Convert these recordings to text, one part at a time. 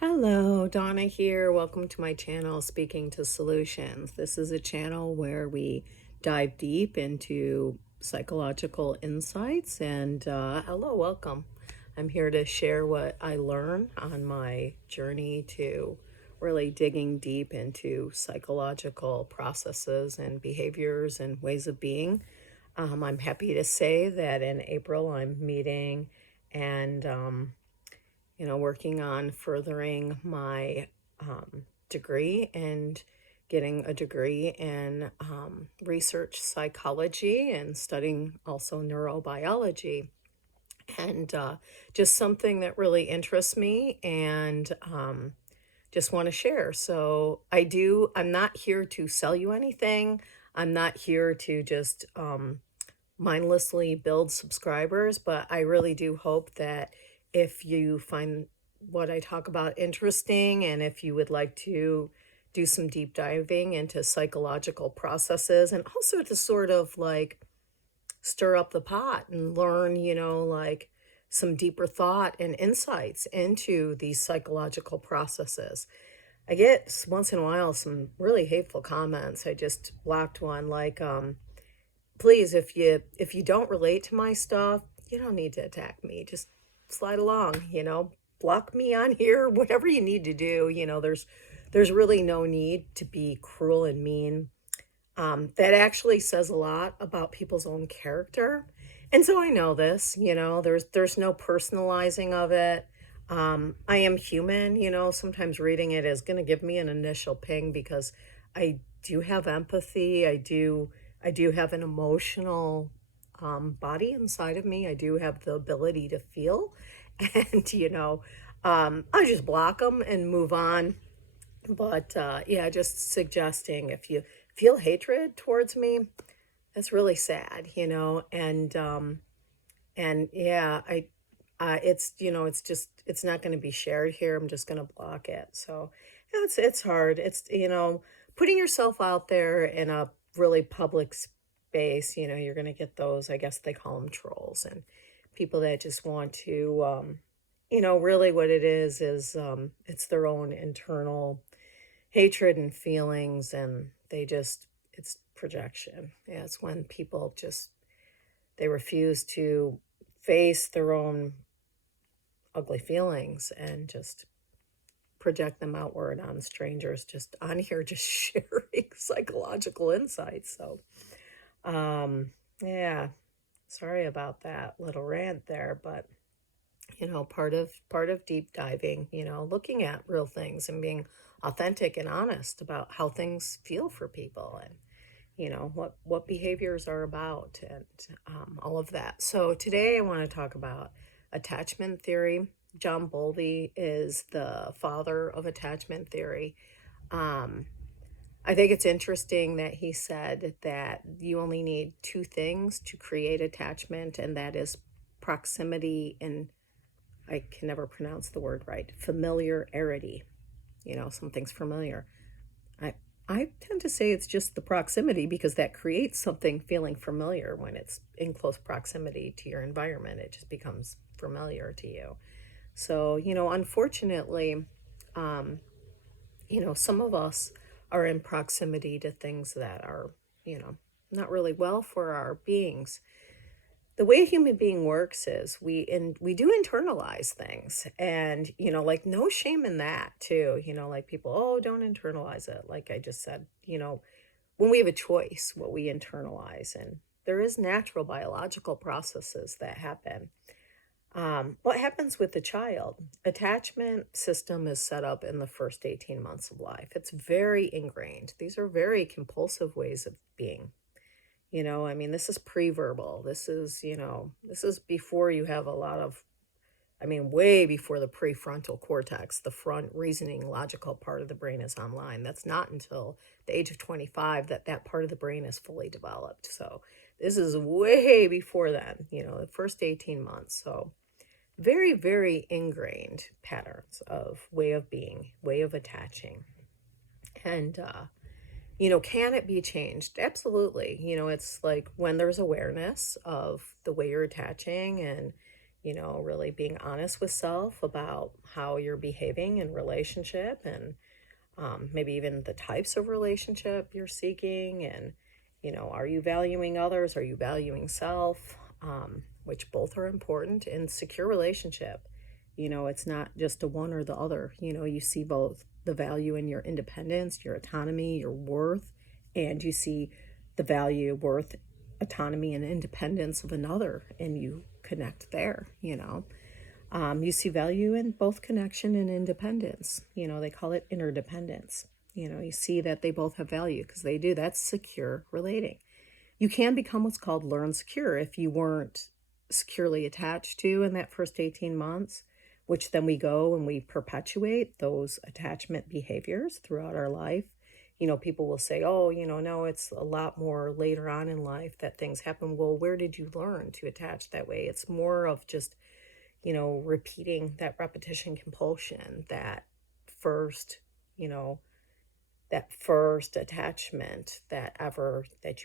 Hello, Donna here. Welcome to my channel, Speaking to Solutions. This is a channel where we dive deep into psychological insights. And hello, welcome. I'm here to share what I learn on my journey to really digging deep into psychological processes and behaviors and ways of being. I'm happy to say that in April I'm meeting and working on furthering my degree and getting a degree in research psychology and studying also neurobiology. And just something that really interests me and just want to share. So I'm not here to sell you anything. I'm not here to just mindlessly build subscribers, but I really do hope that if you find what I talk about interesting and if you would like to do some deep diving into psychological processes and also to sort of like stir up the pot and learn, like some deeper thought and insights into these psychological processes. I get once in a while some really hateful comments. I just blocked one like, please, if you don't relate to my stuff, you don't need to attack me. Just slide along, block me on here, whatever you need to do. There's really no need to be cruel and mean. That actually says a lot about people's own character. And so I know this, there's no personalizing of it. I am human, sometimes reading it is going to give me an initial ping because I do have empathy. I do have an emotional body inside of me. I do have the ability to feel. And, I just block them and move on. But yeah, just suggesting if you feel hatred towards me, that's really sad, and yeah, it's not going to be shared here. I'm just going to block it. So yeah, it's hard. It's putting yourself out there in a really public space. You're going to get those. I guess they call them trolls and people that just want to. Really what it is it's their own internal hatred and feelings, and it's projection. Yeah, it's when people just they refuse to face their own ugly feelings and just project them outward on strangers just on here just sharing psychological insights. So yeah, sorry about that little rant there, but part of deep diving, looking at real things and being authentic and honest about how things feel for people and what behaviors are about and all of that. So today I want to talk about attachment theory. John Bowlby is the father of attachment theory. um, I think it's interesting that he said that you only need two things to create attachment, and that is proximity and I can never pronounce the word right, familiarity. Something's familiar. I I tend to say it's just the proximity because that creates something feeling familiar when it's in close proximity to your environment. It just becomes familiar to you. So, unfortunately, um, some of us are in proximity to things that are, you know, not really well for our beings. The way a human being works is we do internalize things, and like no shame in that too. Like people, oh, don't internalize it, like I just said. When we have a choice what we internalize, and there is natural biological processes that happen. What happens with the child? Attachment system is set up in the first 18 months of life. It's very ingrained. These are very compulsive ways of being. I mean, this is pre-verbal. This is before you have a lot of, I mean, way before the prefrontal cortex, the front reasoning, logical part of the brain is online. That's not until the age of 25 that that part of the brain is fully developed. So this is way before then, the first 18 months. So very, very ingrained patterns of way of being, way of attaching. And, can it be changed? Absolutely. It's like when there's awareness of the way you're attaching and, really being honest with self about how you're behaving in relationship, and maybe even the types of relationship you're seeking. And, are you valuing others? Are you valuing self? Which both are important in secure relationship. It's not just a one or the other. You see both the value in your independence, your autonomy, your worth, and you see the value, worth, autonomy, and independence of another, and you connect there. You see value in both connection and independence. They call it interdependence. You see that they both have value because they do. That's secure relating. You can become what's called learn secure if you weren't securely attached to in that first 18 months, which then we go and we perpetuate those attachment behaviors throughout our life. People will say, oh, no, it's a lot more later on in life that things happen. Well, where did you learn to attach that way? It's more of just repeating that repetition compulsion, first, you know, that first attachment that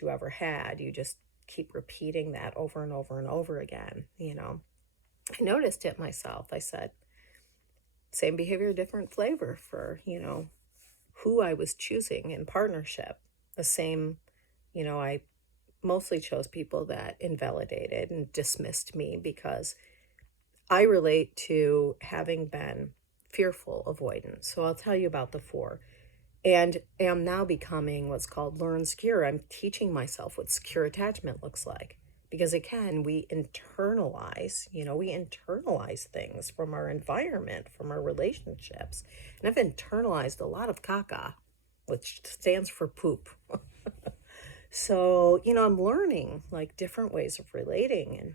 you ever had. You just keep repeating that over and over and over again. I noticed it myself. I said, same behavior, different flavor for, who I was choosing in partnership. The same, I mostly chose people that invalidated and dismissed me because I relate to having been fearful avoidant. So I'll tell you about the four. And am now becoming what's called learn secure. I'm teaching myself what secure attachment looks like. Because again, we internalize things from our environment, from our relationships. And I've internalized a lot of caca, which stands for poop. So, I'm learning like different ways of relating, and,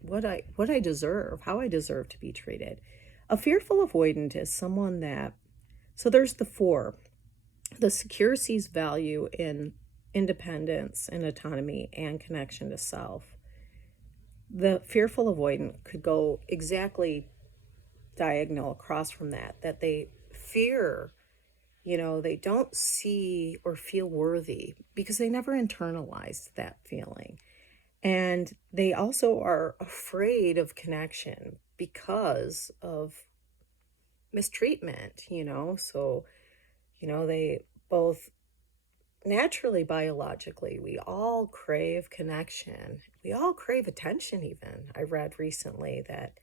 what I deserve, how I deserve to be treated. A fearful avoidant is someone that, so there's the four. The secure sees value in independence and autonomy and connection to self. The fearful avoidant could go exactly diagonal across from that they fear, they don't see or feel worthy because they never internalized that feeling. And they also are afraid of connection because of mistreatment. So, they both naturally, biologically, we all crave connection. We all crave attention, even. I read recently that,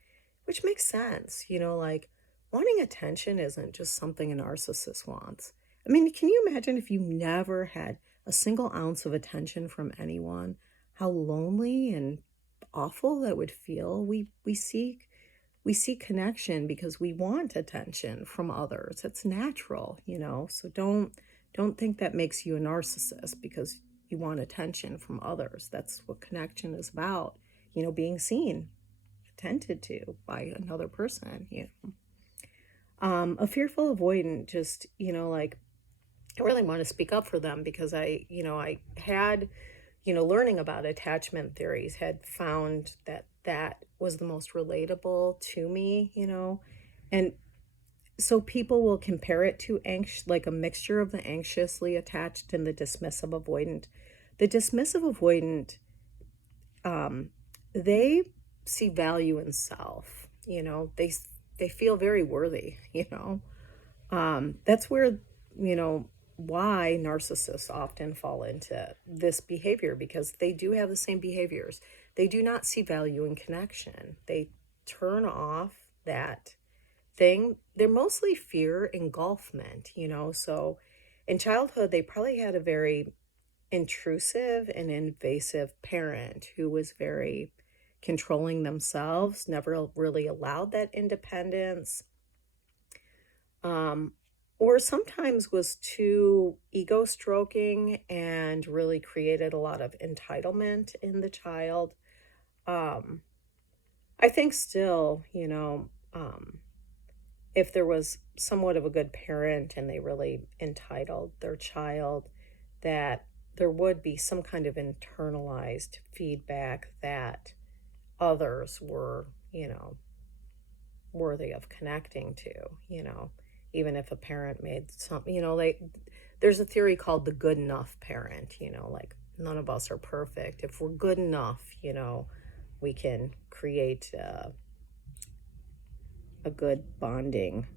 which makes sense, like wanting attention isn't just something a narcissist wants. I mean, can you imagine if you never had a single ounce of attention from anyone, how lonely and awful that would feel? We seek connection because we want attention from others. It's natural. So don't think that makes you a narcissist because you want attention from others. That's what connection is about, being seen, attended to by another person. A fearful avoidant just, like, I really want to speak up for them because I had, learning about attachment theories, had found that was the most relatable to me. And so people will compare it to like a mixture of the anxiously attached and the dismissive avoidant. The dismissive avoidant, they see value in self. They feel very worthy. That's where why narcissists often fall into this behavior, because they do have the same behaviors. They do not see value in connection. They turn off that thing. They're mostly fear engulfment. So in childhood they probably had a very intrusive and invasive parent who was very controlling themselves, never really allowed that independence, or sometimes was too ego stroking and really created a lot of entitlement in the child. I think still, if there was somewhat of a good parent and they really entitled their child, that there would be some kind of internalized feedback that others were, worthy of connecting to. Even if a parent made there's a theory called the good enough parent. Like, none of us are perfect. If we're good enough, we can create a good bonding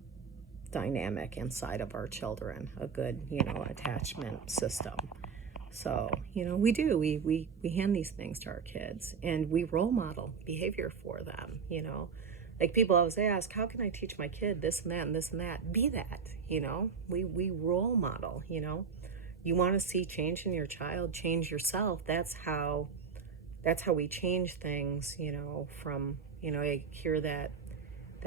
dynamic inside of our children, a good, attachment system. So, we hand these things to our kids, and we role model behavior for them, Like, people always ask, how can I teach my kid this and that and this and that? Be that, we role model, You want to see change in your child, change yourself. That's how we change things, from, I hear that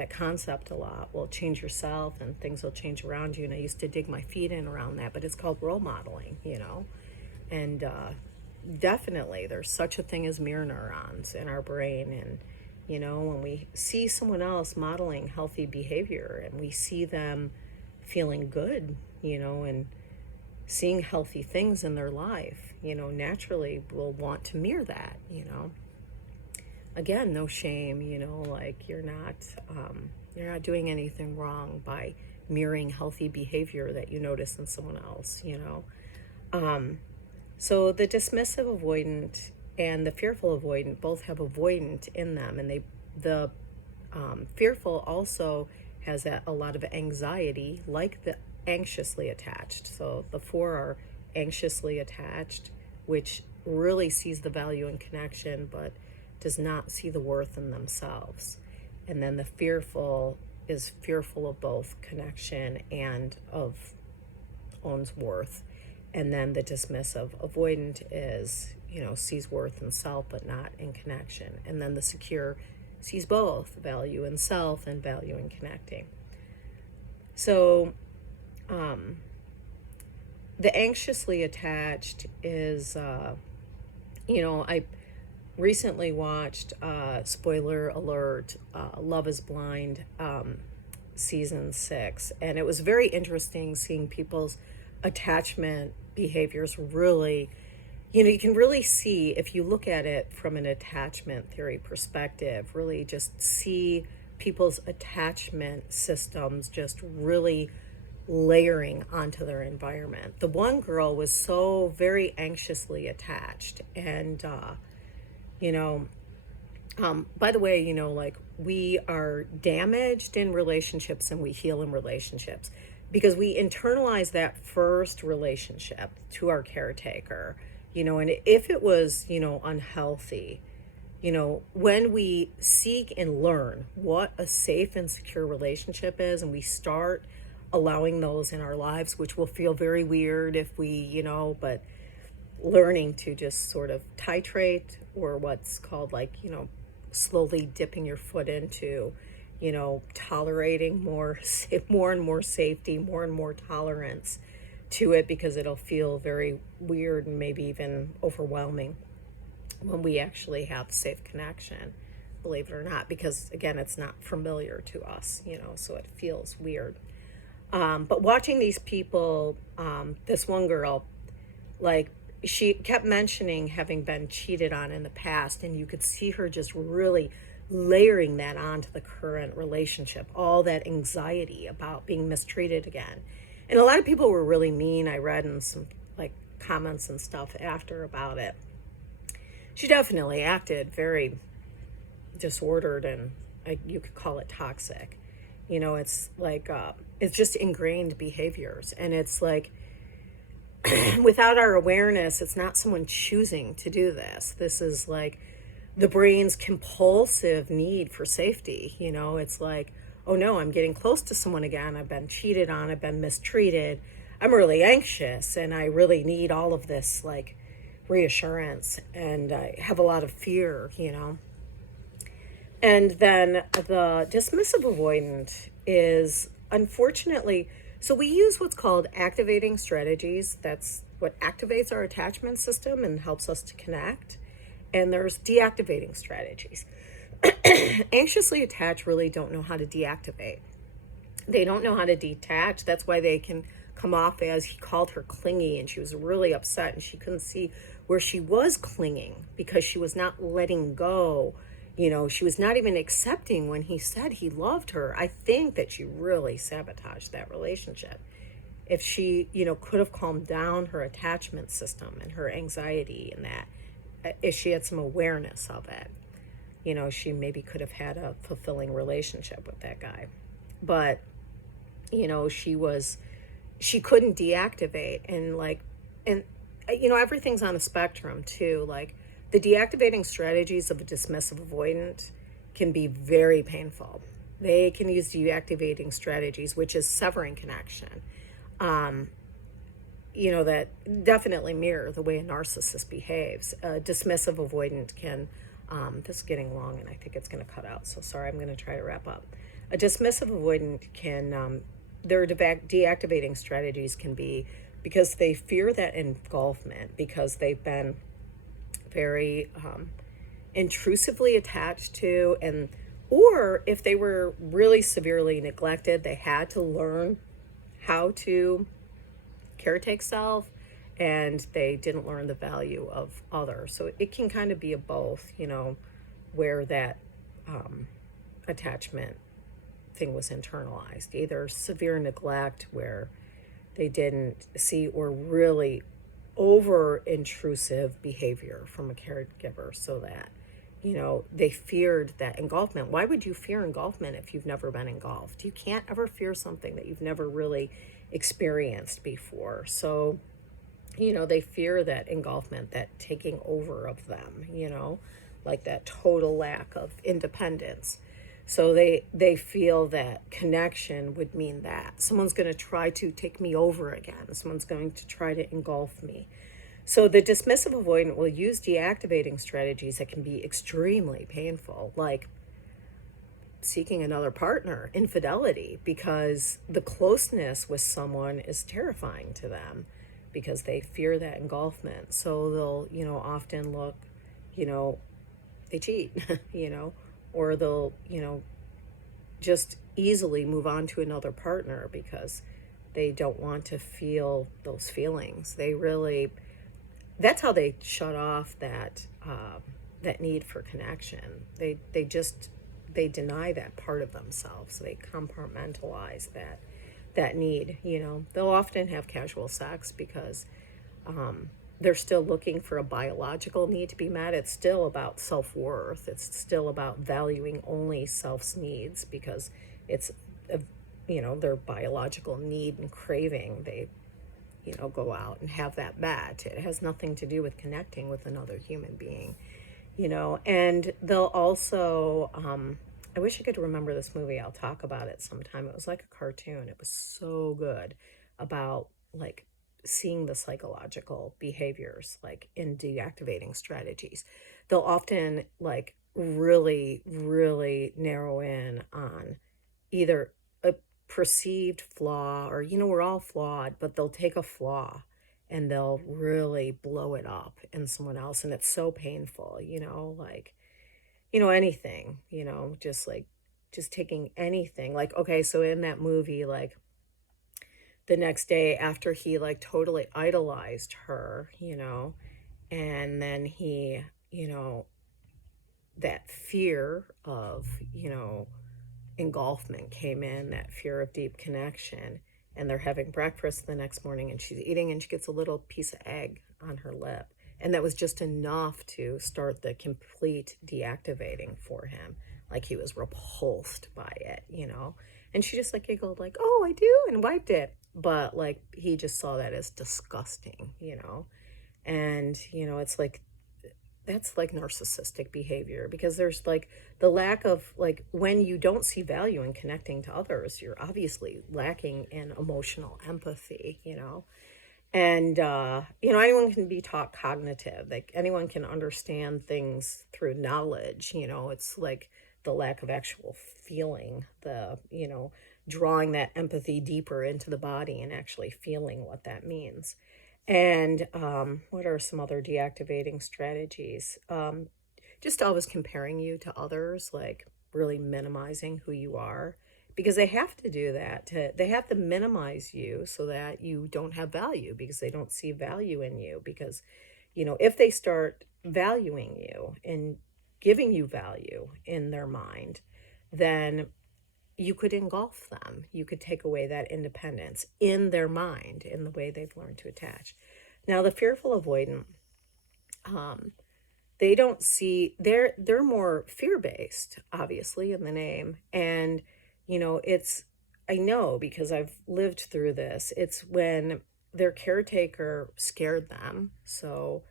concept a lot. Well, change yourself and things will change around you. And I used to dig my feet in around that, but it's called role modeling, And definitely there's such a thing as mirror neurons in our brain. And, when we see someone else modeling healthy behavior and we see them feeling good, and seeing healthy things in their life, naturally we'll want to mirror that, Again, no shame, like you're not doing anything wrong by mirroring healthy behavior that you notice in someone else, So the dismissive avoidant and the fearful avoidant both have avoidant in them, and the fearful also has a lot of anxiety, like the anxiously attached. So the four are anxiously attached, which really sees the value in connection, but does not see the worth in themselves. And then the fearful is fearful of both connection and of own's worth. And then the dismissive avoidant is, sees worth in self but not in connection. And then the secure sees both value in self and value in connecting. So the anxiously attached is, I recently watched, spoiler alert, Love is Blind, season 6. And it was very interesting seeing people's attachment behaviors really, you can really see, if you look at it from an attachment theory perspective, really just see people's attachment systems just really layering onto their environment. The one girl was so very anxiously attached, and by the way, like, we are damaged in relationships and we heal in relationships because we internalize that first relationship to our caretaker, and if it was, unhealthy, when we seek and learn what a safe and secure relationship is, and we start allowing those in our lives, which will feel very weird if we, but learning to just sort of titrate, or what's called, like, slowly dipping your foot into, tolerating more and more safety, more and more tolerance to it, because it'll feel very weird and maybe even overwhelming when we actually have safe connection, believe it or not, because again, it's not familiar to us, so it feels weird. But watching these people, this one girl, like, she kept mentioning having been cheated on in the past, and you could see her just really layering that onto the current relationship, all that anxiety about being mistreated again. And a lot of people were really mean. I read in some, like, comments and stuff after about it. She definitely acted very disordered, and you could call it toxic. It's like, it's just ingrained behaviors, and it's like, without our awareness, it's not someone choosing to do this. This is like the brain's compulsive need for safety. It's like, oh no, I'm getting close to someone again. I've been cheated on. I've been mistreated. I'm really anxious, and I really need all of this, like, reassurance, and I have a lot of fear, And then the dismissive avoidant is, unfortunately, so we use what's called activating strategies. That's what activates our attachment system and helps us to connect. And there's deactivating strategies. Anxiously attached really don't know how to deactivate. They don't know how to detach. That's why they can come off as, he called her clingy, and she was really upset, and she couldn't see where she was clinging because she was not letting go. She was not even accepting when he said he loved her. I think that she really sabotaged that relationship. If she, could have calmed down her attachment system and her anxiety, and that, if she had some awareness of it. she maybe could have had a fulfilling relationship with that guy. But, she couldn't deactivate. And everything's on a spectrum too. Like, the deactivating strategies of a dismissive avoidant can be very painful. They can use deactivating strategies, which is severing connection, that definitely mirror the way a narcissist behaves. A dismissive avoidant can, this is getting long and I think it's going to cut out. So sorry, I'm going to try to wrap up. A dismissive avoidant can, their deactivating strategies can be because they fear that engulfment, because they've been very intrusively attached to, or if they were really severely neglected, they had to learn how to caretake self, and they didn't learn the value of others. So it can kind of be a both, where that attachment thing was internalized, either severe neglect where they didn't see, or really over intrusive behavior from a caregiver, so that they feared that engulfment. Why would you fear engulfment if you've never been engulfed? You can't ever fear something that you've never really experienced before. So they fear that engulfment, that taking over of them, like that total lack of independence. So they feel that connection would mean that someone's going to try to take me over again. Someone's going to try to engulf me. So the dismissive avoidant will use deactivating strategies that can be extremely painful, like seeking another partner, infidelity, because the closeness with someone is terrifying to them because they fear that engulfment. So they'll, often look, they cheat, or they'll, just easily move on to another partner because they don't want to feel those feelings. That's how they shut off that need for connection. They deny that part of themselves. They compartmentalize that need. They'll often have casual sex because they're still looking for a biological need to be met. It's still about self-worth. It's still about valuing only self's needs because it's their biological need and craving. They go out and have that met. It has nothing to do with connecting with another human being, and they'll also, I wish I could remember this movie. I'll talk about it sometime. It was like a cartoon. It was so good about like seeing the psychological behaviors, like in deactivating strategies. They'll often like really, really narrow in on either a perceived flaw, or we're all flawed, but they'll take a flaw and they'll really blow it up in someone else, and it's so painful, like anything, just taking anything. Like, okay, so in that movie, like the next day after he like totally idolized her, and then he, that fear of, engulfment came in, that fear of deep connection, and they're having breakfast the next morning and she's eating and she gets a little piece of egg on her lip. And that was just enough to start the complete deactivating for him. Like he was repulsed by it, and she just like giggled like, oh, I do, and wiped it. But like he just saw that as disgusting, and it's like, that's like narcissistic behavior, because there's like the lack of, like, when you don't see value in connecting to others, you're obviously lacking in emotional empathy, and anyone can be taught cognitive, like anyone can understand things through knowledge. It's like the lack of actual feeling, the drawing that empathy deeper into the body and actually feeling what that means. And what are some other deactivating strategies? Just always comparing you to others, like really minimizing who you are, because they have to do that. They have to minimize you so that you don't have value, because they don't see value in you. Because, if they start valuing you and giving you value in their mind, then you could engulf them. You could take away that independence in their mind, in the way they've learned to attach. Now, the fearful avoidant, they don't see, they're more fear-based, obviously, in the name. And, it's, I know because I've lived through this. It's when their caretaker scared them. So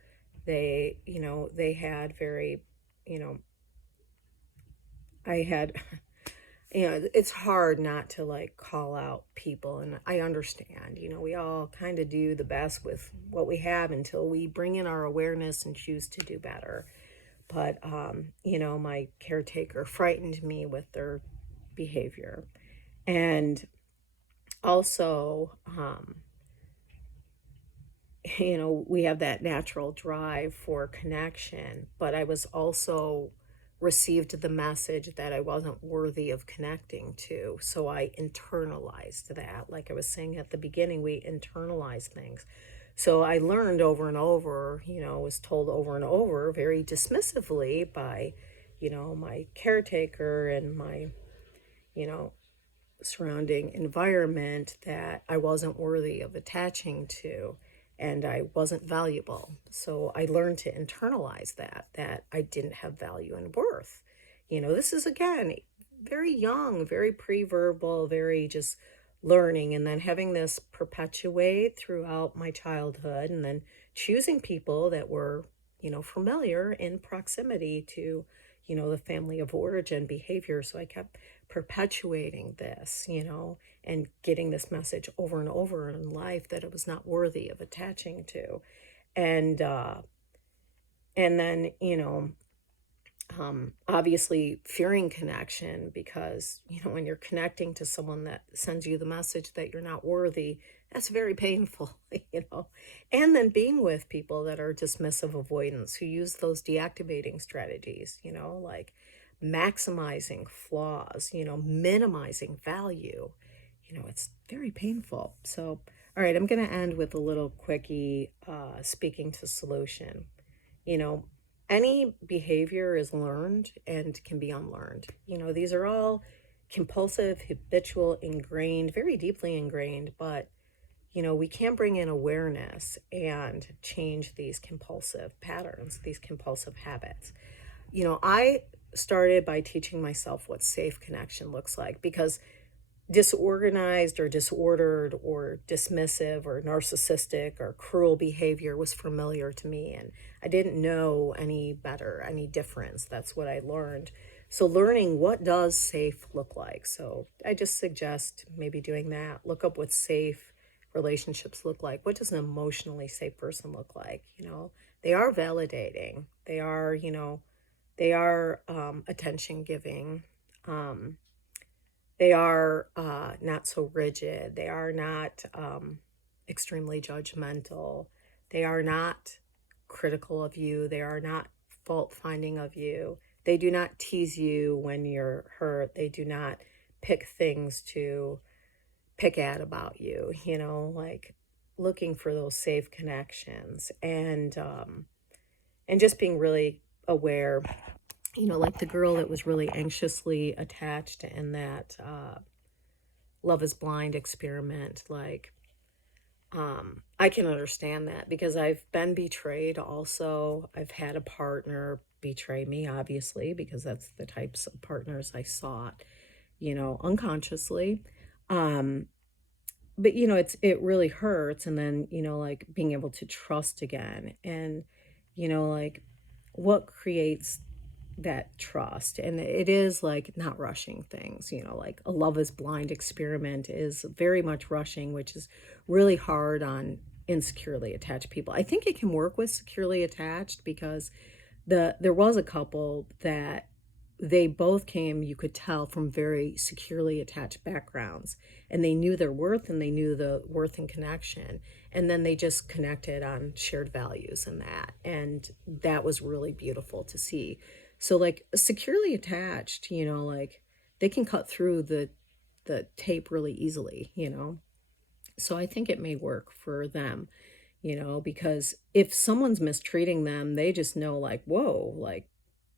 they had very, you know, I had it's hard not to like call out people, and I understand. We all kind of do the best with what we have until we bring in our awareness and choose to do better. But my caretaker frightened me with their behavior. And also, we have that natural drive for connection, but I was also received the message that I wasn't worthy of connecting to. So I internalized that. Like I was saying at the beginning, we internalize things. So I learned over and over, was told over and over very dismissively by, my caretaker and my, you know, surrounding environment that I wasn't worthy of attaching to, and I wasn't valuable. So I learned to internalize that I didn't have value and worth. This is again very young, very pre-verbal, very just learning, and then having this perpetuate throughout my childhood, and then choosing people that were, familiar in proximity to, the family of origin behavior. So I kept perpetuating this, and getting this message over and over in life that it was not worthy of attaching to. And and then, obviously fearing connection, because, when you're connecting to someone that sends you the message that you're not worthy, that's very painful, And then being with people that are dismissive avoidants who use those deactivating strategies, like maximizing flaws, minimizing value, it's very painful. So, all right, I'm going to end with a little quickie, speaking to solution. You know, any behavior is learned and can be unlearned. These are all compulsive, habitual, ingrained, very deeply ingrained, but we can bring in awareness and change these compulsive patterns, these compulsive habits. I started by teaching myself what safe connection looks like, because disorganized or disordered or dismissive or narcissistic or cruel behavior was familiar to me, and I didn't know any better, any difference. That's what I learned. So learning, what does safe look like? So I just suggest maybe doing that. Look up what safe relationships look like. What does an emotionally safe person look like? They are validating. They are attention giving. They are not so rigid. They are not extremely judgmental. They are not critical of you. They are not fault finding of you. They do not tease you when you're hurt. They do not pick things to pick at about you, like looking for those safe connections, and just being really aware, like the girl that was really anxiously attached in that Love is Blind experiment. Like, I can understand that because I've been betrayed also. I've had a partner betray me, obviously, because that's the types of partners I sought, unconsciously. Um, but it really hurts. And then, like being able to trust again, and, like what creates that trust. And it is like not rushing things, like a Love is Blind experiment is very much rushing, which is really hard on insecurely attached people. I think it can work with securely attached, because there was a couple that they both came, you could tell, from very securely attached backgrounds, and they knew their worth, and they knew the worth and connection, and then they just connected on shared values, and that was really beautiful to see. So like securely attached, like they can cut through the tape really easily, so I think it may work for them, because if someone's mistreating them, they just know, like, whoa, like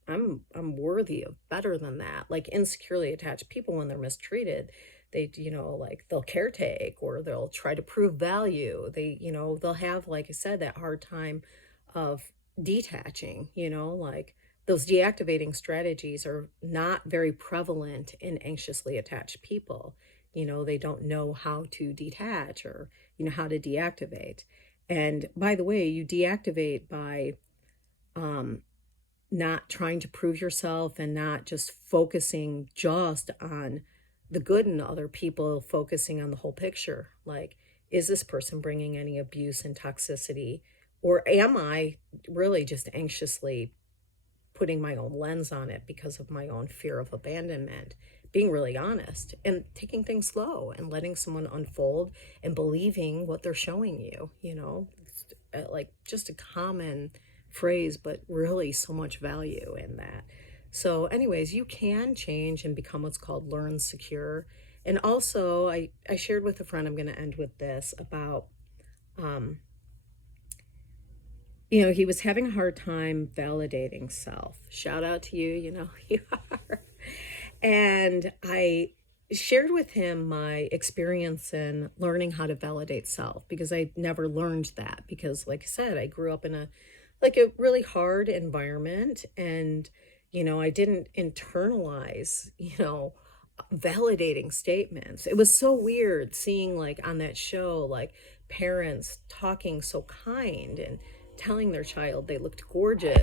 I'm worthy of better than that. Like insecurely attached people, when they're mistreated, they, like they'll caretake, or they'll try to prove value. They'll have, like I said, that hard time of detaching, like those deactivating strategies are not very prevalent in anxiously attached people. They don't know how to detach or, how to deactivate. And by the way, you deactivate by um, not trying to prove yourself and not just focusing just on the good in other people, focusing on the whole picture. Like, is this person bringing any abuse and toxicity? Or am I really just anxiously putting my own lens on it because of my own fear of abandonment? Being really honest and taking things slow and letting someone unfold and believing what they're showing you, It's, like just a common phrase, but really so much value in that. So, anyways, you can change and become what's called learn secure. And also, I shared with a friend, I'm going to end with this about, um, he was having a hard time validating self. Shout out to you, you are. And I shared with him my experience in learning how to validate self because I never learned that because like I said, I grew up in a really hard environment and I didn't internalize, validating statements. It was so weird seeing like on that show like parents talking so kind and telling their child they looked gorgeous